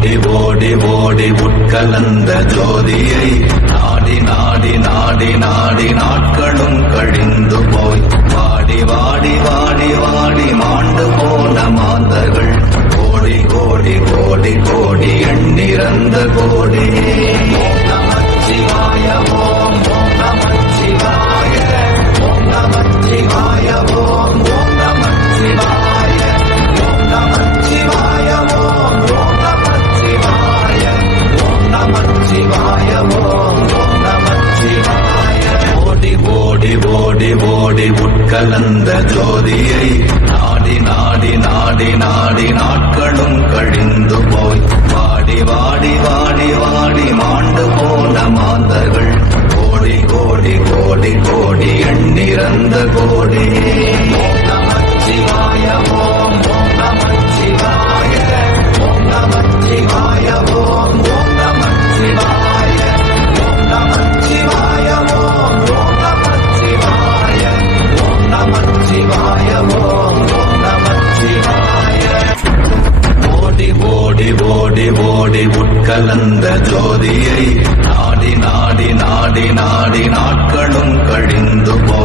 ஓடி ஓடி ஓடி உட்கலந்த ஜோதியை நாடி நாடி நாடி நாடி நாட்களும் கழிந்து போய் வாடி வாடி வாடி வாடி மாண்டு போன மாந்தர்கள் கோடி கோடி கோடி கோடி எண்ணிறந்த கோடி. ஓம் நமச்சிவாய ஓம் ஓம் நமச்சிவாய ஓம் நமச்சிவாய ஓம் ஓம் நமச்சிவாய ஓம் நமச்சிவாய ஓம் ஓம் நமச்சிவாய ஓம் நமச்சிவாய ஓம் ஓம் நமச்சிவாய. ஓடி ஓடி ஓடி ஓடி உட்கலந்த ஜோதியை நாடி நாடி நாடி நாடி நாட்களும் கழிந்து போய் வாடி வாடி வாடி வாடி மாண்டு போன மாந்தர்கள் கோடி கோடி கோடி கோடி எண்ணிறந்த கோடி. ஓம் நமச்சிவாய ஓம் ஓம் நமச்சிவாய ஓம் நமச்சிவாய ஓம் ஓம் நமச்சிவாய ஓம் நமச்சிவாய ஓம் ஓம் நமச்சிவாய ஓம் நமச்சிவாய ஓம் ஓம் நமச்சிவாய. ஓடி ஓடி ஓடி ஓடி உட்கலந்த ஜோதியை நாடி நாடி நாடி நாடி நாட்களும் கழிந்து போ